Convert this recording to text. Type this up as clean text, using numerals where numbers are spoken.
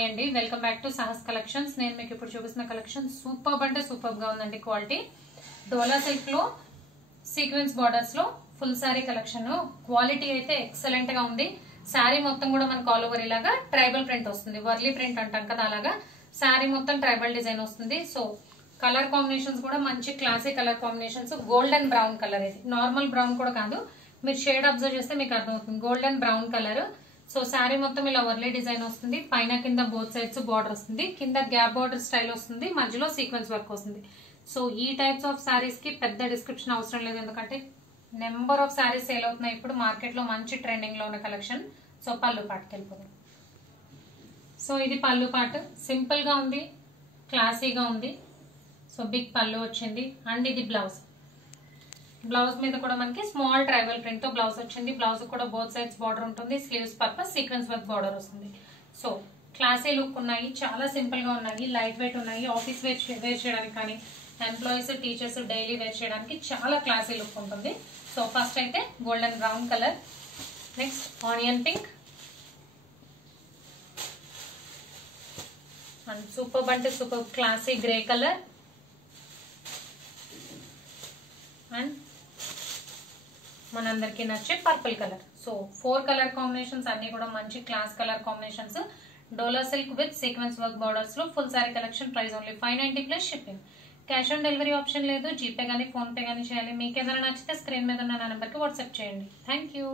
Hi అండి, welcome back to Sahas collections. నేను మీకు ఇప్పుడు చూపిస్తున్న కలెక్షన్ సూపర్ అంటే సూపర్ గా ఉందండి. క్వాలిటీ డోలా సిల్క్ లో సీక్వెన్స్ బార్డర్స్ లో ఫుల్ సారీ కలెక్షన్. క్వాలిటీ అయితే ఎక్సలెంట్ గా ఉంది. శారీ మొత్తం కూడా మనకు ఆల్ ఓవర్ ఇలాగా ట్రైబల్ ప్రింట్ వస్తుంది. వర్లీ ప్రింట్ అంటాం కదా, అలాగా శారీ మొత్తం ట్రైబల్ డిజైన్ వస్తుంది. సో కలర్ కాంబినేషన్స్ కూడా మంచి classic colour combinations. Golden brown colour, ఇది నార్మల్ బ్రౌన్ కూడా కాదు. మీరు షేడ్ అబ్జర్వ్ చేస్తే మీకు అర్థమవుతుంది, golden brown colour. So sari మొత్తం ఇలా వర్లీ డిజైన్ వస్తుంది. పైన కింద బోత్ సైడ్స్ బార్డర్ వస్తుంది. కింద గ్యాప్ బార్డర్ స్టైల్ వస్తుంది, మధ్యలో సీక్వెన్స్ వర్క్ వస్తుంది. సో ఈ టైప్స్ ఆఫ్ శారీస్ కి పెద్ద డిస్క్రిప్షన్ అవసరం లేదు, ఎందుకంటే నెంబర్ ఆఫ్ శారీస్ సేల్ అవుతున్నాయి ఇప్పుడు మార్కెట్ లో. మంచి ట్రెండింగ్ లో ఉన్న కలెక్షన్. సో పళ్ళు పాటుకి వెళ్ళిపోతుంది. సో ఇది పళ్ళు పాటు సింపుల్ గా ఉంది, క్లాసీగా ఉంది. సో బిగ్ పళ్ళు వచ్చింది. అండ్ ఇది బ్లౌజ్. బ్లౌజ్ మీద కూడా మనకి స్మాల్ ట్రైబల్ ప్రింట్ తో బ్లౌజ్ వచ్చింది. బ్లౌజ్ కూడా బోత్ సైడ్స్ బార్డర్ ఉంటుంది. Sleeves purpose sequence work border వస్తుంది. సో క్లాసీ లుక్ ఉన్నాయి, చాలా సింపుల్ గా ఉన్నాయి, లైట్ వెయిట్ ఉన్నాయి. ఆఫీస్ వేర్ చేయడానికి కానీ, ఎంప్లాయీస్ టీచర్స్ డైలీ వేర్ చేయడానికి చాలా క్లాసీ లుక్ ఉంటుంది. సో ఫస్ట్ అయితే golden brown colour, next onion pink, and super అంటే super classy grey colour, and మనందరికి నచ్చే purple colour. So 4 colour combinations అన్ని కూడా మంచి class colour combinations. Dola silk with sequence work borders లో full sari collection. Price only 590 plus shipping. Cash on delivery option లేదు. GPay గానీ PhonePe గానీ చేయాలి. మీకు ఏదైనా నచ్చితే స్క్రీన్ మీద ఉన్న నా నెంబర్కి వాట్సాప్ చేయండి. Thank you.